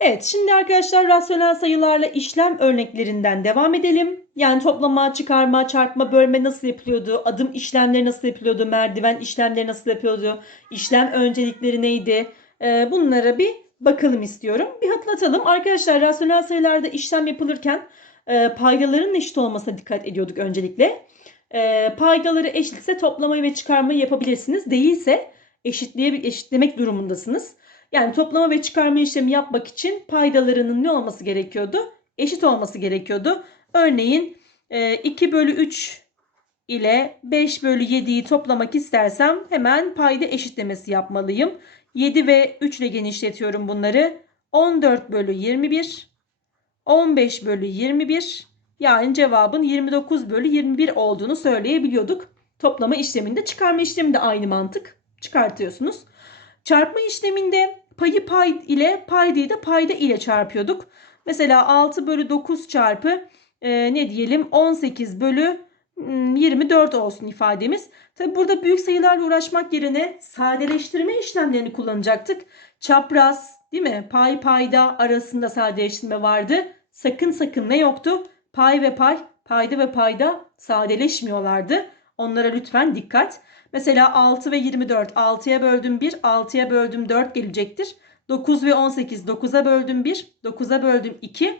Evet, şimdi arkadaşlar rasyonel sayılarla işlem örneklerinden devam edelim. Yani toplama, çıkarma, çarpma, bölme nasıl yapılıyordu? Adım işlemleri nasıl yapılıyordu? Merdiven işlemleri nasıl yapıyordu? İşlem öncelikleri neydi? Ee, bunlara bir bakalım istiyorum. Bir hatırlatalım. Arkadaşlar rasyonel sayılarda işlem yapılırken e, paydaların eşit olmasına dikkat ediyorduk öncelikle. E, paydaları eşitse toplamayı ve çıkarmayı yapabilirsiniz. Değilse eşitleye, eşitlemek durumundasınız. Yani toplama ve çıkarma işlemi yapmak için paydalarının ne olması gerekiyordu? Eşit olması gerekiyordu. Örneğin 2 e, bölü 3 ile 5 bölü 7'yi toplamak istersem hemen payda eşitlemesi yapmalıyım. 7 ve 3 ile genişletiyorum bunları. 14 bölü 21, 15 bölü 21 yani cevabın 29 bölü 21 olduğunu söyleyebiliyorduk. Toplama işleminde çıkarma işleminde aynı mantık çıkartıyorsunuz. Çarpma işleminde payı pay ile paydayı da payda ile çarpıyorduk. Mesela 6 bölü 9 çarpı e, ne diyelim 18 bölü 24 hmm, olsun ifademiz. Tabi burada büyük sayılarla uğraşmak yerine sadeleştirme işlemlerini kullanacaktık. Çapraz değil mi? Pay payda arasında sadeleştirme vardı. Sakın sakın ne yoktu? Pay ve pay, payda ve payda sadeleşmiyorlardı. Onlara lütfen dikkat. Mesela 6 ve 24 6'ya böldüm 1 6'ya böldüm 4 gelecektir. 9 ve 18 9'a böldüm 1 9'a böldüm 2.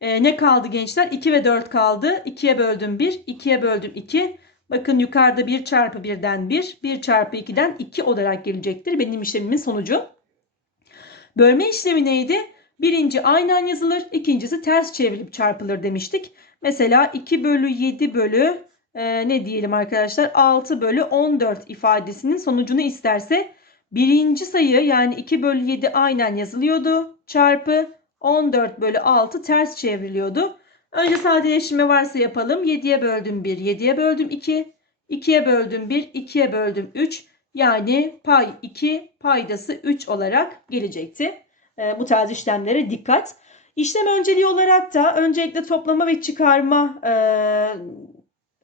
Ee, ne kaldı gençler? 2 ve 4 kaldı. 2'ye böldüm 1 2'ye böldüm 2. Bakın yukarıda 1 çarpı 1'den 1 1 çarpı 2'den 2 olarak gelecektir. Benim işlemimin sonucu. Bölme işlemi neydi? Birinci aynen yazılır. ikincisi ters çevrilip çarpılır demiştik. Mesela 2 bölü 7 bölü e, ne diyelim arkadaşlar 6 bölü 14 ifadesinin sonucunu isterse birinci sayı yani 2 bölü 7 aynen yazılıyordu. Çarpı 14 bölü 6 ters çevriliyordu. Önce sadeleştirme varsa yapalım. 7'ye böldüm 1, 7'ye böldüm 2, 2'ye böldüm 1, 2'ye böldüm 3. Yani pay 2, paydası 3 olarak gelecekti. E, bu tarz işlemlere dikkat. İşlem önceliği olarak da öncelikle toplama ve çıkarma e,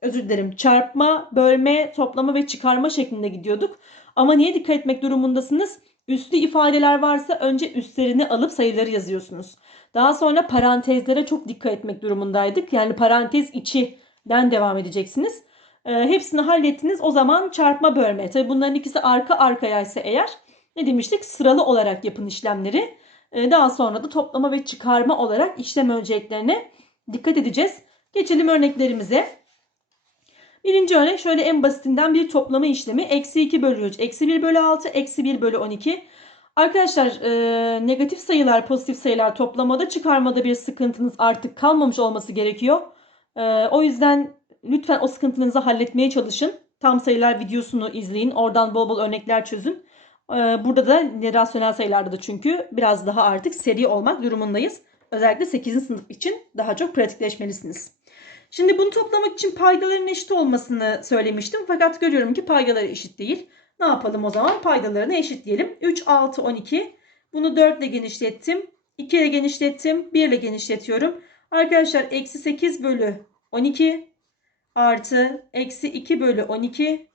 özür dilerim çarpma, bölme, toplama ve çıkarma şeklinde gidiyorduk. Ama niye dikkat etmek durumundasınız? Üslü ifadeler varsa önce üstlerini alıp sayıları yazıyorsunuz. Daha sonra parantezlere çok dikkat etmek durumundaydık. Yani parantez içinden devam edeceksiniz. E, hepsini hallettiniz. O zaman çarpma bölme. Tabi bunların ikisi arka arkaya ise eğer ne demiştik? Sıralı olarak yapın işlemleri. E, daha sonra da toplama ve çıkarma olarak işlem önceliklerine dikkat edeceğiz. Geçelim örneklerimize. Birinci örnek şöyle en basitinden bir toplama işlemi. Eksi 2 bölü 3, eksi 1 bölü 6, eksi 1 bölü 12. Arkadaşlar e, negatif sayılar, pozitif sayılar toplamada çıkarmada bir sıkıntınız artık kalmamış olması gerekiyor. E, o yüzden lütfen o sıkıntınızı halletmeye çalışın. Tam sayılar videosunu izleyin. Oradan bol bol örnekler çözün. E, burada da rasyonel sayılarda da çünkü biraz daha artık seri olmak durumundayız. Özellikle 8. sınıf için daha çok pratikleşmelisiniz. Şimdi bunu toplamak için paydaların eşit olmasını söylemiştim. Fakat görüyorum ki paydaları eşit değil. Ne yapalım o zaman? Paydalarını eşitleyelim. 3, 6, 12. Bunu 4 ile genişlettim. 2 ile genişlettim. 1 ile genişletiyorum. Arkadaşlar eksi 8 bölü 12 artı eksi 2 bölü 12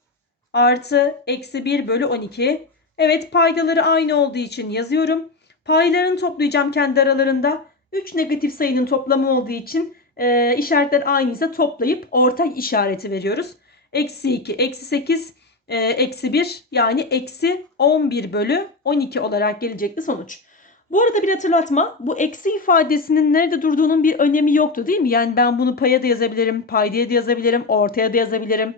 artı eksi 1 bölü 12. Evet paydaları aynı olduğu için yazıyorum. Paylarını toplayacağım kendi aralarında. 3 negatif sayının toplamı olduğu için e, işaretler aynıysa toplayıp ortak işareti veriyoruz. Eksi 2, eksi 8, e, eksi 1 yani eksi 11 bölü 12 olarak gelecekti sonuç. Bu arada bir hatırlatma. Bu eksi ifadesinin nerede durduğunun bir önemi yoktu değil mi? Yani ben bunu paya da yazabilirim, paydaya da yazabilirim, ortaya da yazabilirim.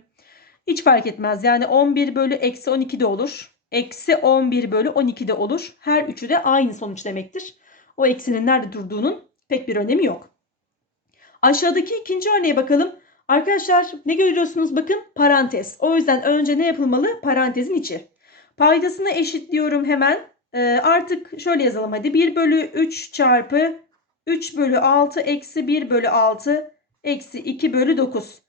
Hiç fark etmez. Yani 11 bölü eksi 12 de olur. Eksi 11 bölü 12 de olur. Her üçü de aynı sonuç demektir. O eksinin nerede durduğunun pek bir önemi yok. Aşağıdaki ikinci örneğe bakalım. Arkadaşlar ne görüyorsunuz? Bakın parantez. O yüzden önce ne yapılmalı? Parantezin içi. Paydasını eşitliyorum hemen. Ee, artık şöyle yazalım hadi. 1 bölü 3 çarpı 3 bölü 6 eksi 1 bölü 6 eksi 2 bölü 9.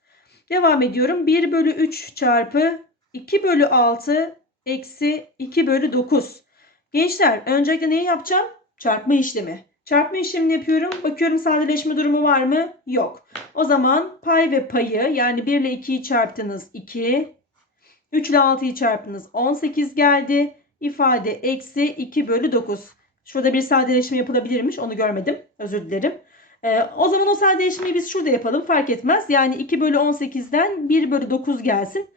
Devam ediyorum. 1 bölü 3 çarpı 2 bölü 6 eksi 2 bölü 9. Gençler öncelikle neyi yapacağım? Çarpma işlemi. Çarpma işlemini yapıyorum. Bakıyorum sadeleşme durumu var mı? Yok. O zaman pay ve payı yani 1 ile 2'yi çarptınız 2. 3 ile 6'yı çarptınız 18 geldi. İfade eksi 2 bölü 9. Şurada bir sadeleşme yapılabilirmiş. Onu görmedim. Özür dilerim. Ee, o zaman o sadeleşmeyi biz şurada yapalım. Fark etmez. Yani 2 bölü 18'den 1 bölü 9 gelsin.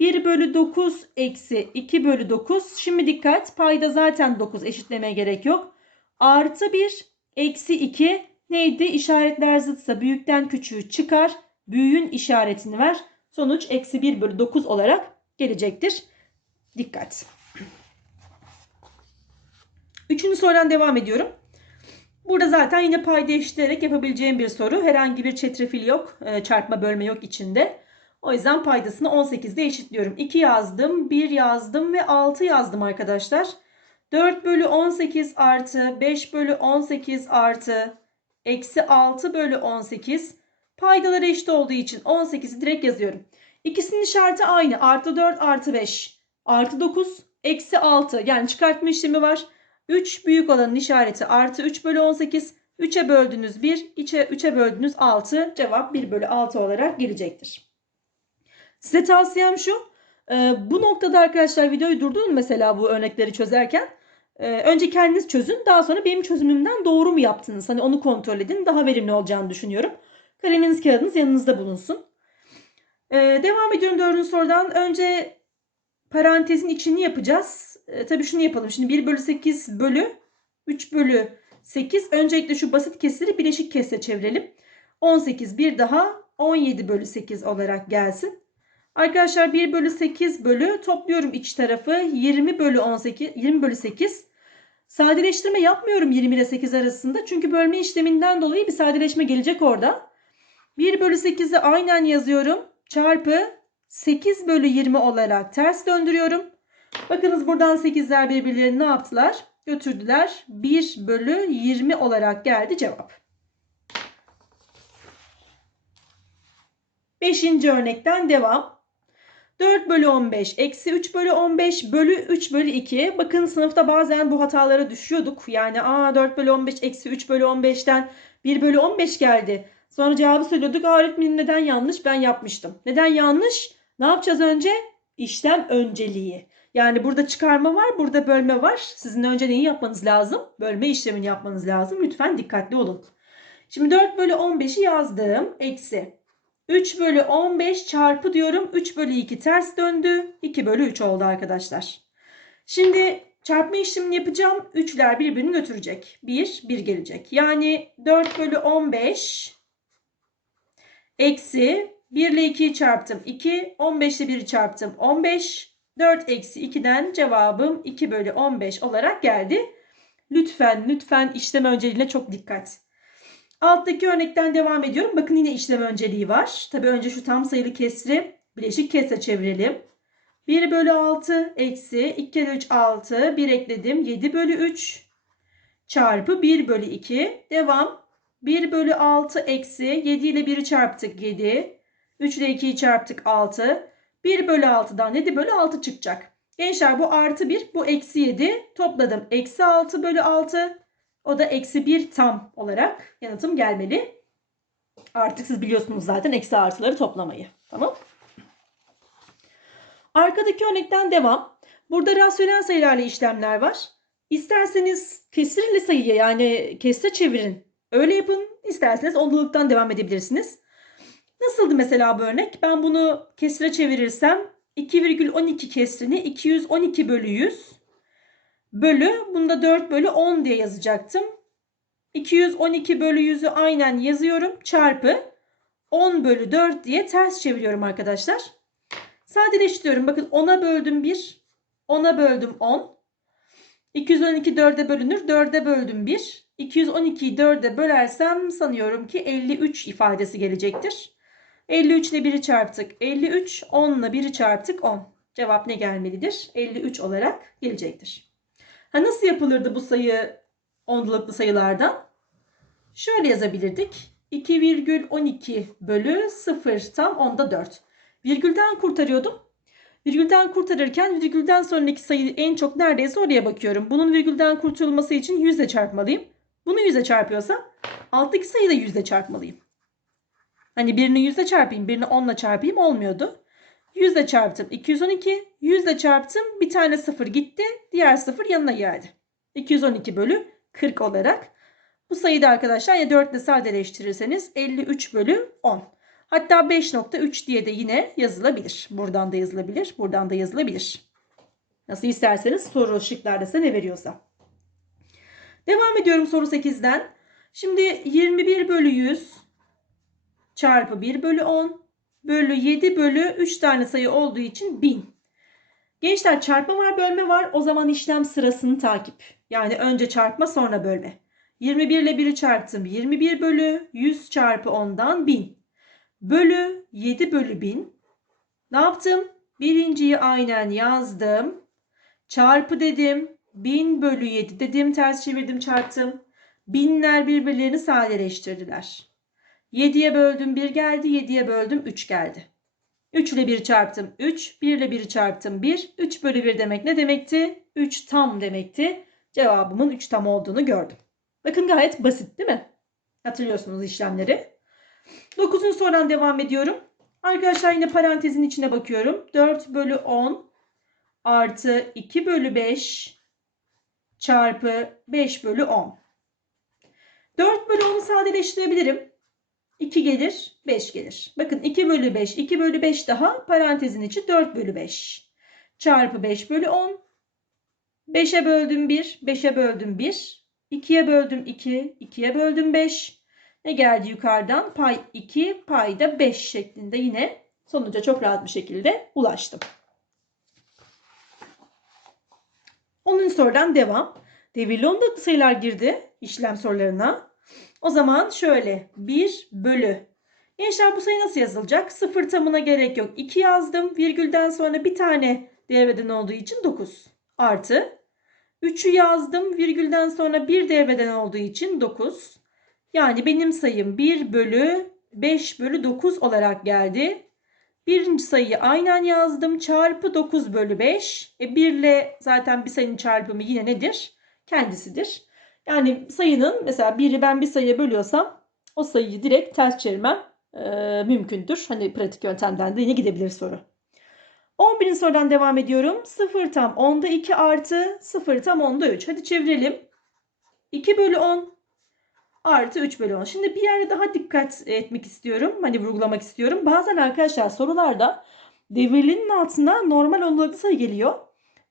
1 bölü 9 eksi 2 bölü 9. Şimdi dikkat. Payda zaten 9 eşitlemeye gerek yok. Artı 1 eksi 2 neydi? İşaretler zıtsa büyükten küçüğü çıkar. Büyüğün işaretini ver. Sonuç eksi 1 bölü 9 olarak gelecektir. Dikkat. Üçüncü sorudan devam ediyorum. Burada zaten yine payda eşitleyerek yapabileceğim bir soru. Herhangi bir çetrefil yok. e, Çarpma bölme yok içinde. O yüzden paydasını 18'de eşitliyorum. 2 yazdım, 1 yazdım ve 6 yazdım arkadaşlar. 4 bölü 18 artı 5 bölü 18 artı eksi 6 bölü 18. Paydaları eşit olduğu için 18'i direkt yazıyorum. İkisinin işareti aynı. Artı 4 artı 5 artı 9 eksi 6. Yani çıkartma işlemi var. 3 büyük olanın işareti artı 3 bölü 18. 3'e böldünüz 1, 3'e 3'e böldünüz 6. Cevap 1 bölü 6 olarak gelecektir. Size tavsiyem şu. e, bu noktada arkadaşlar videoyu durdurun mesela bu örnekleri çözerken. E, önce kendiniz çözün. Daha sonra benim çözümümden doğru mu yaptınız? Hani onu kontrol edin. Daha verimli olacağını düşünüyorum. Kaleminiz kağıdınız yanınızda bulunsun. E, devam ediyorum dördüncü sorudan. Önce parantezin içini yapacağız. E, tabii şunu yapalım. Şimdi 1 bölü 8 bölü 3 bölü 8. Öncelikle şu basit kesiri bileşik kesre çevirelim. 18 bir daha 17 bölü 8 olarak gelsin. Arkadaşlar 1 bölü 8 bölü topluyorum iç tarafı 20 bölü 18 20 bölü 8. Sadeleştirme yapmıyorum 20 ile 8 arasında. Çünkü bölme işleminden dolayı bir sadeleşme gelecek orada. 1 bölü 8'i aynen yazıyorum. Çarpı 8 bölü 20 olarak ters döndürüyorum. Bakınız buradan 8'ler birbirlerini ne yaptılar? Götürdüler. 1 bölü 20 olarak geldi cevap. Beşinci örnekten devam. 4 bölü 15 eksi 3 bölü 15 bölü 3 bölü 2. Bakın sınıfta bazen bu hatalara düşüyorduk. Yani aa 4 bölü 15 eksi 3 bölü 15'ten 1 bölü 15 geldi. Sonra cevabı söylüyorduk. Aa öğretmenim neden yanlış? Ben yapmıştım. Neden yanlış? Ne yapacağız önce? İşlem önceliği. Yani burada çıkarma var, burada bölme var. Sizin önce neyi yapmanız lazım? Bölme işlemini yapmanız lazım. Lütfen dikkatli olun. Şimdi 4 bölü 15'i yazdım. Eksi. 3 bölü 15 çarpı diyorum. 3 bölü 2 ters döndü. 2 bölü 3 oldu arkadaşlar. Şimdi çarpma işlemini yapacağım. 3'ler birbirini götürecek. 1, 1 gelecek. Yani 4 bölü 15 eksi 1 ile 2'yi çarptım. 2, 15 ile 1'i çarptım. 15, 4 eksi 2'den cevabım 2 bölü 15 olarak geldi. Lütfen lütfen işlem önceliğine çok dikkat. Alttaki örnekten devam ediyorum. Bakın yine işlem önceliği var. Tabii önce şu tam sayılı kesri bileşik kesre çevirelim. 1 bölü 6 eksi 2 kere 3 6 1 ekledim 7 bölü 3 çarpı 1 bölü 2 devam 1 bölü 6 eksi 7 ile 1'i çarptık 7 3 ile 2'yi çarptık 6 1 bölü 6'dan 7 bölü 6 çıkacak. Gençler bu artı 1 bu eksi 7 topladım. Eksi 6 bölü 6 o da eksi 1 tam olarak yanıtım gelmeli. Artık siz biliyorsunuz zaten eksi artıları toplamayı. Tamam. Arkadaki örnekten devam. Burada rasyonel sayılarla işlemler var. İsterseniz kesirli sayıya yani kesre çevirin. Öyle yapın. İsterseniz onluluktan devam edebilirsiniz. Nasıldı mesela bu örnek? Ben bunu kesire çevirirsem 2,12 kesrini 212 bölü 100 bölü bunda 4 bölü 10 diye yazacaktım. 212 bölü 100'ü aynen yazıyorum. Çarpı 10 bölü 4 diye ters çeviriyorum arkadaşlar. Sadeleştiriyorum. Bakın 10'a böldüm 1. 10'a böldüm 10. 212 4'e bölünür. 4'e böldüm 1. 212'yi 4'e bölersem sanıyorum ki 53 ifadesi gelecektir. 53 ile 1'i çarptık. 53. 10 ile 1'i çarptık. 10. Cevap ne gelmelidir? 53 olarak gelecektir. Ha nasıl yapılırdı bu sayı ondalıklı sayılardan? Şöyle yazabilirdik. 2,12 bölü 0 tam onda 4. Virgülden kurtarıyordum. Virgülden kurtarırken virgülden sonraki sayı en çok neredeyse oraya bakıyorum. Bunun virgülden kurtulması için 100 ile çarpmalıyım. Bunu 100 ile çarpıyorsam alttaki sayıyı da 100 ile çarpmalıyım. Hani birini 100 ile çarpayım, birini 10 ile çarpayım olmuyordu. 100 ile çarptım 212, 100 ile çarptım bir tane 0 gitti, diğer 0 yanına geldi. 212 bölü 40 olarak. Bu sayıyı da arkadaşlar ya 4 ile sadeleştirirseniz 53 bölü 10. Hatta 5.3 diye de yine yazılabilir. Buradan da yazılabilir. Buradan da yazılabilir. Nasıl isterseniz soru şıklarda size ne veriyorsa. Devam ediyorum soru 8'den. Şimdi 21 bölü 100 çarpı 1 bölü 10 bölü 7 bölü 3 tane sayı olduğu için 1000. Gençler çarpma var bölme var. O zaman işlem sırasını takip. Yani önce çarpma sonra bölme. 21 ile 1'i çarptım. 21 bölü 100 çarpı 10'dan 1000. Bölü 7 bölü 1000. Ne yaptım? Birinciyi aynen yazdım. Çarpı dedim. 1000 bölü 7 dedim. Ters çevirdim çarptım. Binler birbirlerini sadeleştirdiler. 7'ye böldüm 1 geldi. 7'ye böldüm 3 geldi. 3 ile 1 çarptım 3. 1 ile 1'i çarptım 1. 3 bölü 1 demek ne demekti? 3 tam demekti. Cevabımın 3 tam olduğunu gördüm. Bakın gayet basit değil mi? Hatırlıyorsunuz işlemleri. 9. sorudan devam ediyorum. Arkadaşlar yine parantezin içine bakıyorum. 4 bölü 10 artı 2 bölü 5 çarpı 5 bölü 10. 4 bölü 10'u sadeleştirebilirim. 2 gelir, 5 gelir. Bakın 2 bölü 5, 2 bölü 5 daha parantezin içi 4 bölü 5. Çarpı 5 bölü 10. 5'e böldüm 1, 5'e böldüm 1. 2'ye böldüm 2, 2'ye böldüm 5. Ne geldi yukarıdan? Pay 2, pay da 5 şeklinde yine sonuca çok rahat bir şekilde ulaştım. 10. sorudan devam. Devirli ondalıklı sayılar girdi işlem sorularına. O zaman şöyle 1 bölü. Gençler bu sayı nasıl yazılacak? Sıfır tamına gerek yok. 2 yazdım. Virgülden sonra bir tane devreden olduğu için 9. Artı 3'ü yazdım. Virgülden sonra bir devreden olduğu için 9. Yani benim sayım 1 bölü 5 bölü 9 olarak geldi. Birinci sayıyı aynen yazdım. Çarpı 9 bölü 5. E 1 ile zaten bir sayının çarpımı yine nedir? Kendisidir. Yani sayının mesela biri ben bir sayıya bölüyorsam o sayıyı direkt ters çevirmem e, mümkündür. Hani pratik yöntemden de yine gidebilir soru. 11. sorudan devam ediyorum. 0 tam 10'da 2 artı 0 tam 10'da 3. Hadi çevirelim. 2 bölü 10 artı 3 bölü 10. Şimdi bir yerde daha dikkat etmek istiyorum. Hani vurgulamak istiyorum. Bazen arkadaşlar sorularda devirlinin altına normal sayı geliyor.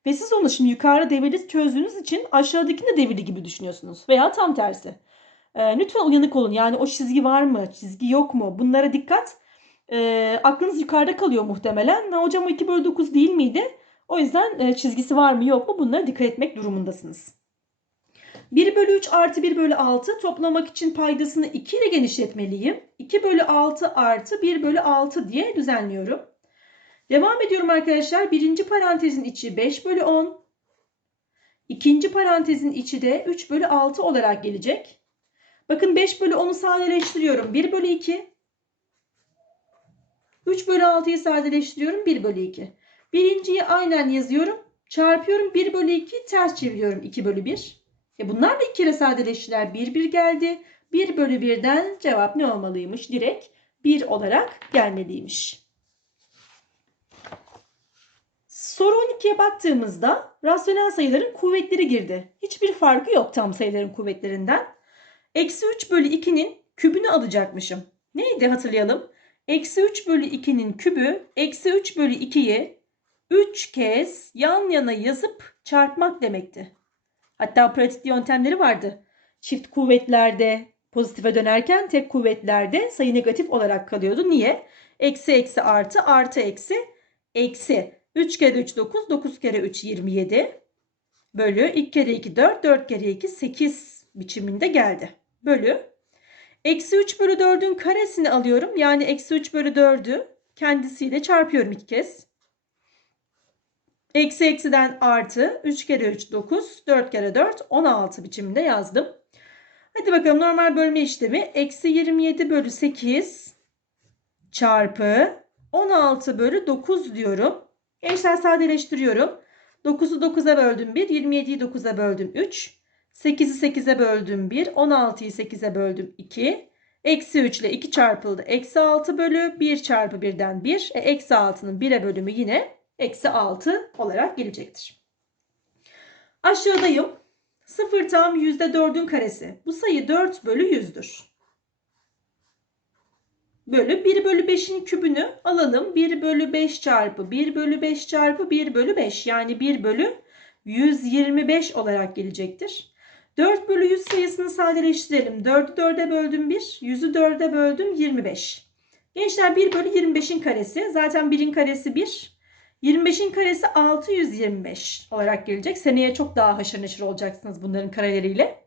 Ve siz onu şimdi yukarı devirli çözdüğünüz için aşağıdakini de devirli gibi düşünüyorsunuz. Veya tam tersi. Ee, lütfen uyanık olun. Yani o çizgi var mı? Çizgi yok mu? Bunlara dikkat. Ee, aklınız yukarıda kalıyor muhtemelen. Ha, hocam o 2 bölü 9 değil miydi? O yüzden e, çizgisi var mı yok mu? Bunlara dikkat etmek durumundasınız. 1 bölü 3 artı 1 bölü 6 toplamak için paydasını 2 ile genişletmeliyim. 2 bölü 6 artı 1 bölü 6 diye düzenliyorum. Devam ediyorum arkadaşlar. Birinci parantezin içi 5 bölü 10. İkinci parantezin içi de 3 bölü 6 olarak gelecek. Bakın 5 bölü 10'u sadeleştiriyorum. 1 bölü 2. 3 bölü 6'yı sadeleştiriyorum. 1 bölü 2. Birinciyi aynen yazıyorum. Çarpıyorum. 1 bölü 2 ters çeviriyorum. 2 bölü 1. E bunlar da 2 kere sadeleştiler. 1 1 geldi. 1 bölü 1'den cevap ne olmalıymış? Direkt 1 olarak gelmeliymiş. Soru 12'ye baktığımızda rasyonel sayıların kuvvetleri girdi. Hiçbir farkı yok tam sayıların kuvvetlerinden. Eksi 3 bölü 2'nin kübünü alacakmışım. Neydi hatırlayalım. Eksi 3 bölü 2'nin kübü eksi 3 bölü 2'yi 3 kez yan yana yazıp çarpmak demekti. Hatta pratik yöntemleri vardı. Çift kuvvetlerde pozitife dönerken tek kuvvetlerde sayı negatif olarak kalıyordu. Niye? Eksi eksi artı artı eksi eksi. 3 kere 3 9, 9 kere 3 27 bölü 2 kere 2 4, 4 kere 2 8 biçiminde geldi. Bölü eksi 3 bölü 4'ün karesini alıyorum. Yani eksi 3 bölü 4'ü kendisiyle çarpıyorum iki kez. Eksi eksiden artı 3 kere 3 9, 4 kere 4 16 biçiminde yazdım. Hadi bakalım normal bölme işlemi. Eksi 27 bölü 8 çarpı 16 bölü 9 diyorum. Gençler sadeleştiriyorum. 9'u 9'a böldüm 1, 27'yi 9'a böldüm 3, 8'i 8'e böldüm 1, 16'yı 8'e böldüm 2. Eksi 3 ile 2 çarpıldı. Eksi 6 bölü 1 çarpı 1'den 1. E, eksi 6'nın 1'e bölümü yine eksi 6 olarak gelecektir. Aşağıdayım. 0 tam %4'ün karesi. Bu sayı 4 bölü 100'dür. Bölü 1 bölü 5'in kübünü alalım. 1 bölü 5 çarpı 1 bölü 5 çarpı 1 bölü 5 yani 1 bölü 125 olarak gelecektir. 4 bölü 100 sayısını sadeleştirelim. 4'ü 4'e böldüm 1, 100'ü 4'e böldüm 25. Gençler 1 bölü 25'in karesi. Zaten 1'in karesi 1. 25'in karesi 625 olarak gelecek. Seneye çok daha haşır neşir olacaksınız bunların kareleriyle.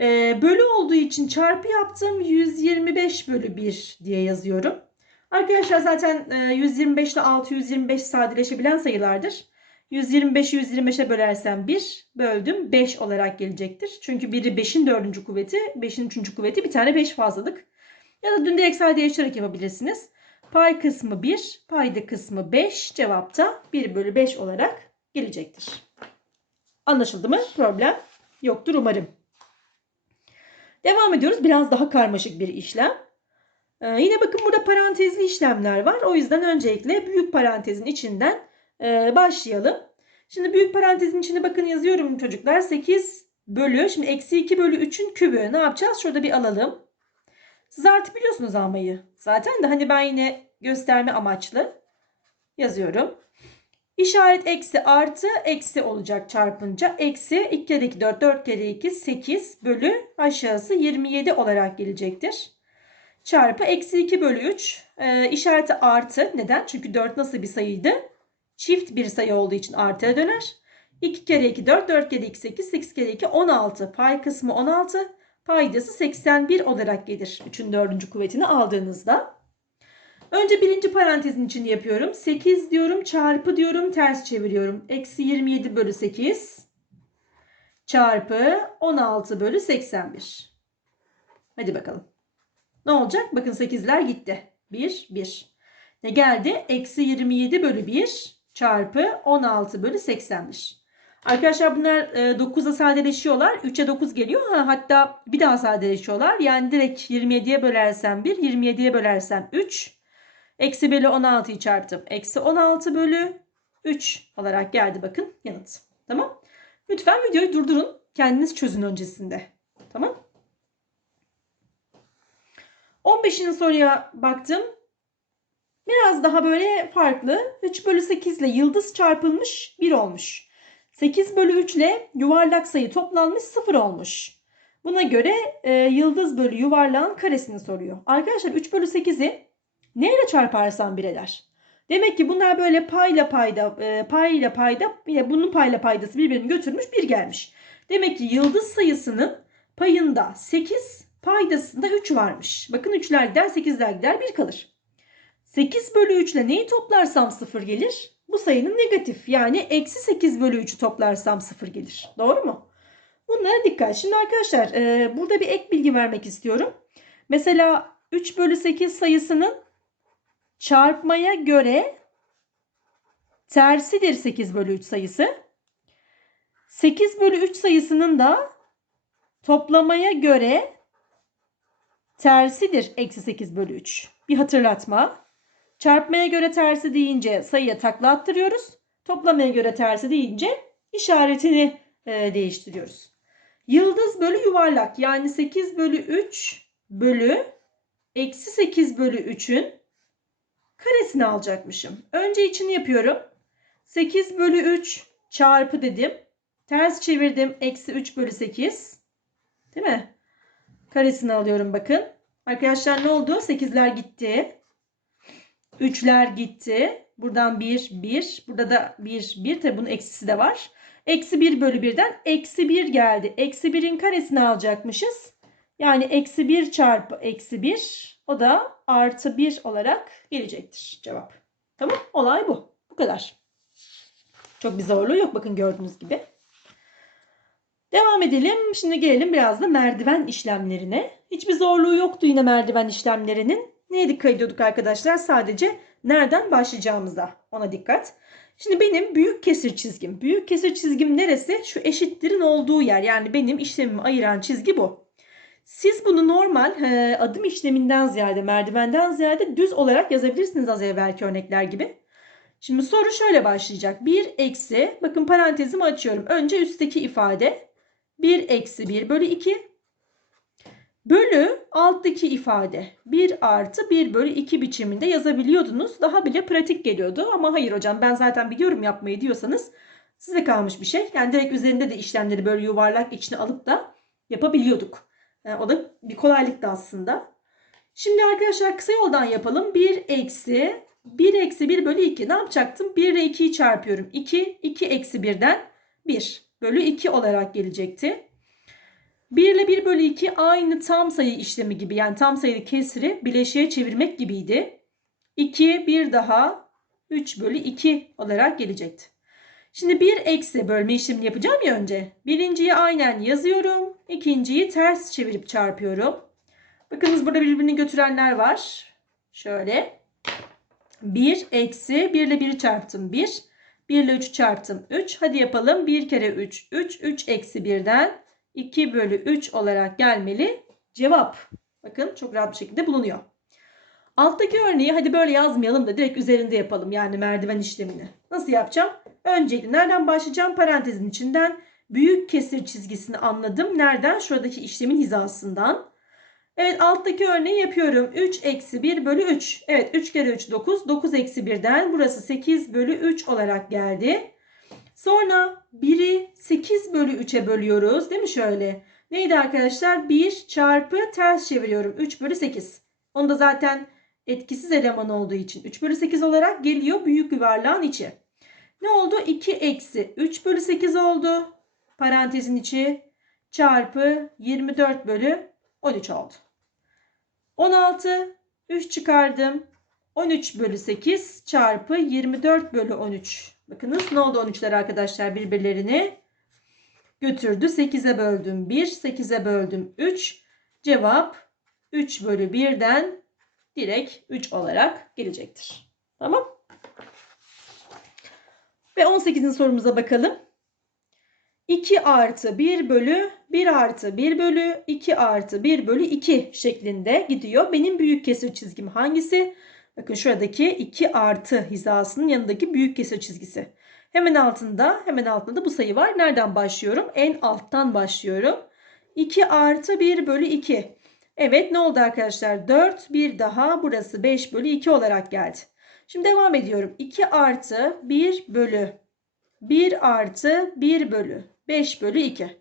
Ee, bölü olduğu için çarpı yaptım. 125 bölü 1 diye yazıyorum. Arkadaşlar zaten e, 125 ile 625 sadeleşebilen sayılardır. 125'i 125'e bölersem 1 böldüm 5 olarak gelecektir. Çünkü biri 5'in 4. kuvveti, 5'in 3. kuvveti bir tane 5 fazlalık. Ya da dün direkt sadeleştirerek yapabilirsiniz. Pay kısmı 1, payda kısmı 5. Cevapta 1 bölü 5 olarak gelecektir. Anlaşıldı mı? Problem yoktur umarım. Devam ediyoruz. Biraz daha karmaşık bir işlem. Ee, yine bakın burada parantezli işlemler var. O yüzden öncelikle büyük parantezin içinden e, başlayalım. Şimdi büyük parantezin içine bakın yazıyorum çocuklar. 8 bölü, şimdi eksi 2 bölü 3'ün kübü. Ne yapacağız? Şurada bir alalım. Siz artık biliyorsunuz almayı. Zaten de hani ben yine gösterme amaçlı yazıyorum. İşaret eksi artı eksi olacak çarpınca. Eksi 2 kere 2 4 4 kere 2 8 bölü aşağısı 27 olarak gelecektir. Çarpı eksi 2 bölü 3 e, işareti artı. Neden? Çünkü 4 nasıl bir sayıydı? Çift bir sayı olduğu için artıya döner. 2 kere 2 4 4 kere 2 8 8 kere 2 16 pay kısmı 16 paydası 81 olarak gelir. 3'ün 4. kuvvetini aldığınızda. Önce birinci parantezin içini yapıyorum. 8 diyorum çarpı diyorum ters çeviriyorum. Eksi 27 bölü 8 çarpı 16 bölü 81. Hadi bakalım. Ne olacak? Bakın 8'ler gitti. 1, 1. Ne geldi? Eksi 27 bölü 1 çarpı 16 bölü 81. Arkadaşlar bunlar 9'a sadeleşiyorlar. 3'e 9 geliyor. Ha, hatta bir daha sadeleşiyorlar. Yani direkt 27'ye bölersem 1, 27'ye bölersem 3. Eksi bölü 16'yı çarptım. Eksi 16 bölü 3 olarak geldi bakın yanıt. Tamam. Lütfen videoyu durdurun. Kendiniz çözün öncesinde. Tamam. 15. soruya baktım. Biraz daha böyle farklı. 3 bölü 8 ile yıldız çarpılmış 1 olmuş. 8 bölü 3 ile yuvarlak sayı toplanmış 0 olmuş. Buna göre e, yıldız bölü yuvarlağın karesini soruyor. Arkadaşlar 3 bölü 8'i neyle çarparsam 1 eder? Demek ki bunlar böyle payla payda, e, payla payda, bunun payla paydası birbirini götürmüş 1 gelmiş. Demek ki yıldız sayısının payında 8, paydasında 3 varmış. Bakın 3'ler gider, 8'ler gider, 1 kalır. 8 bölü 3 ile neyi toplarsam 0 gelir? Bu sayının negatif yani eksi 8 bölü 3'ü toplarsam 0 gelir. Doğru mu? Bunlara dikkat. Şimdi arkadaşlar e, burada bir ek bilgi vermek istiyorum. Mesela 3 bölü 8 sayısının çarpmaya göre tersidir 8 bölü 3 sayısı. 8 bölü 3 sayısının da toplamaya göre tersidir eksi 8 bölü 3. Bir hatırlatma. Çarpmaya göre tersi deyince sayıya takla attırıyoruz. Toplamaya göre tersi deyince işaretini e, değiştiriyoruz. Yıldız bölü yuvarlak yani 8 bölü 3 bölü eksi 8 bölü 3'ün karesini alacakmışım. Önce içini yapıyorum. 8 bölü 3 çarpı dedim. Ters çevirdim. Eksi 3 bölü 8. Değil mi? Karesini alıyorum bakın. Arkadaşlar ne oldu? 8'ler gitti. 3'ler gitti. Buradan 1, 1. Burada da 1, 1. Tabi bunun eksisi de var. Eksi 1 bölü 1'den eksi 1 geldi. Eksi 1'in karesini alacakmışız. Yani eksi 1 çarpı eksi 1. O da artı 1 olarak gelecektir cevap. Tamam olay bu. Bu kadar. Çok bir zorluğu yok bakın gördüğünüz gibi. Devam edelim. Şimdi gelelim biraz da merdiven işlemlerine. Hiçbir zorluğu yoktu yine merdiven işlemlerinin. Neye dikkat ediyorduk arkadaşlar? Sadece nereden başlayacağımıza ona dikkat. Şimdi benim büyük kesir çizgim. Büyük kesir çizgim neresi? Şu eşittirin olduğu yer. Yani benim işlemimi ayıran çizgi bu. Siz bunu normal he, adım işleminden ziyade, merdivenden ziyade düz olarak yazabilirsiniz az evvelki örnekler gibi. Şimdi soru şöyle başlayacak. 1 eksi, bakın parantezimi açıyorum. Önce üstteki ifade 1 eksi 1 bölü 2 bölü alttaki ifade 1 artı 1 bölü 2 biçiminde yazabiliyordunuz. Daha bile pratik geliyordu ama hayır hocam ben zaten biliyorum yapmayı diyorsanız size kalmış bir şey. Yani direkt üzerinde de işlemleri böyle yuvarlak içine alıp da yapabiliyorduk. Yani o da bir kolaylıktı aslında. Şimdi arkadaşlar kısa yoldan yapalım. 1 eksi 1 eksi 1 bölü 2 ne yapacaktım? 1 ile 2'yi çarpıyorum. 2, 2 eksi 1'den 1 bölü 2 olarak gelecekti. 1 ile 1 bölü 2 aynı tam sayı işlemi gibi yani tam sayılı kesri bileşiğe çevirmek gibiydi. 2 bir daha 3 bölü 2 olarak gelecekti. Şimdi 1 eksi bölme işlemini yapacağım ya önce. Birinciyi aynen yazıyorum. ikinciyi ters çevirip çarpıyorum. Bakınız burada birbirini götürenler var. Şöyle. 1 eksi 1 ile 1'i çarptım 1. 1 ile 3'ü çarptım 3. Hadi yapalım. 1 kere 3 3. 3 eksi 1'den 2 bölü 3 olarak gelmeli cevap. Bakın çok rahat bir şekilde bulunuyor. Alttaki örneği hadi böyle yazmayalım da direkt üzerinde yapalım. Yani merdiven işlemini. Nasıl yapacağım? Öncelikle nereden başlayacağım? Parantezin içinden büyük kesir çizgisini anladım. Nereden? Şuradaki işlemin hizasından. Evet alttaki örneği yapıyorum. 3 eksi 1 bölü 3. Evet 3 kere 3 9. 9 eksi 1'den burası 8 bölü 3 olarak geldi. Sonra 1'i 8 bölü 3'e bölüyoruz. Değil mi şöyle? Neydi arkadaşlar? 1 çarpı ters çeviriyorum. 3 bölü 8. Onu da zaten etkisiz eleman olduğu için 3 bölü 8 olarak geliyor büyük yuvarlağın içi. Ne oldu? 2 eksi 3 bölü 8 oldu. Parantezin içi çarpı 24 bölü 13 oldu. 16 3 çıkardım. 13 bölü 8 çarpı 24 bölü 13. Bakınız ne oldu 13'ler arkadaşlar birbirlerini götürdü. 8'e böldüm 1, 8'e böldüm 3. Cevap 3 bölü 1'den direkt 3 olarak gelecektir. Tamam. Ve 18. sorumuza bakalım. 2 artı 1 bölü 1 artı 1 bölü 2 artı 1 bölü 2 şeklinde gidiyor. Benim büyük kesir çizgim hangisi? Bakın şuradaki 2 artı hizasının yanındaki büyük kesir çizgisi. Hemen altında hemen altında da bu sayı var. Nereden başlıyorum? En alttan başlıyorum. 2 artı 1 bölü 2. Evet ne oldu arkadaşlar? 4 bir daha burası 5 bölü 2 olarak geldi. Şimdi devam ediyorum. 2 artı 1 bölü 1 artı 1 bölü 5 bölü 2.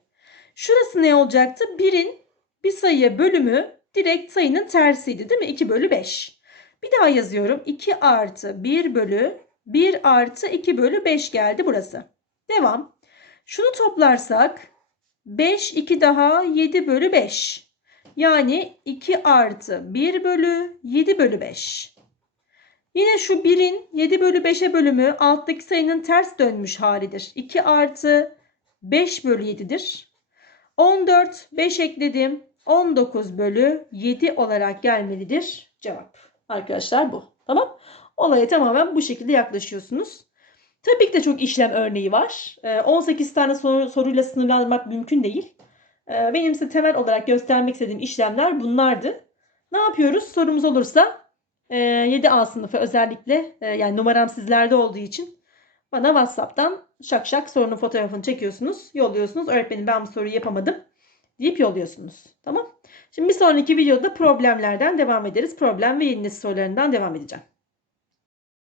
Şurası ne olacaktı? 1'in bir sayıya bölümü direkt sayının tersiydi değil mi? 2 bölü 5. Bir daha yazıyorum. 2 artı 1 bölü 1 artı 2 bölü 5 geldi burası. Devam. Şunu toplarsak 5 2 daha 7 bölü 5. Yani 2 artı 1 bölü 7 bölü 5. Yine şu 1'in 7 bölü 5'e bölümü alttaki sayının ters dönmüş halidir. 2 artı 5 bölü 7'dir. 14 5 ekledim. 19 bölü 7 olarak gelmelidir cevap. Arkadaşlar bu. Tamam. Olaya tamamen bu şekilde yaklaşıyorsunuz. Tabii ki de çok işlem örneği var. 18 tane soru, soruyla sınırlandırmak mümkün değil. Benim size temel olarak göstermek istediğim işlemler bunlardı. Ne yapıyoruz? Sorumuz olursa 7A sınıfı özellikle yani numaram sizlerde olduğu için bana WhatsApp'tan şak şak sorunun fotoğrafını çekiyorsunuz, yolluyorsunuz. Öğretmenim ben bu soruyu yapamadım deyip yolluyorsunuz. Tamam. Şimdi bir sonraki videoda problemlerden devam ederiz. Problem ve yeni sorularından devam edeceğim.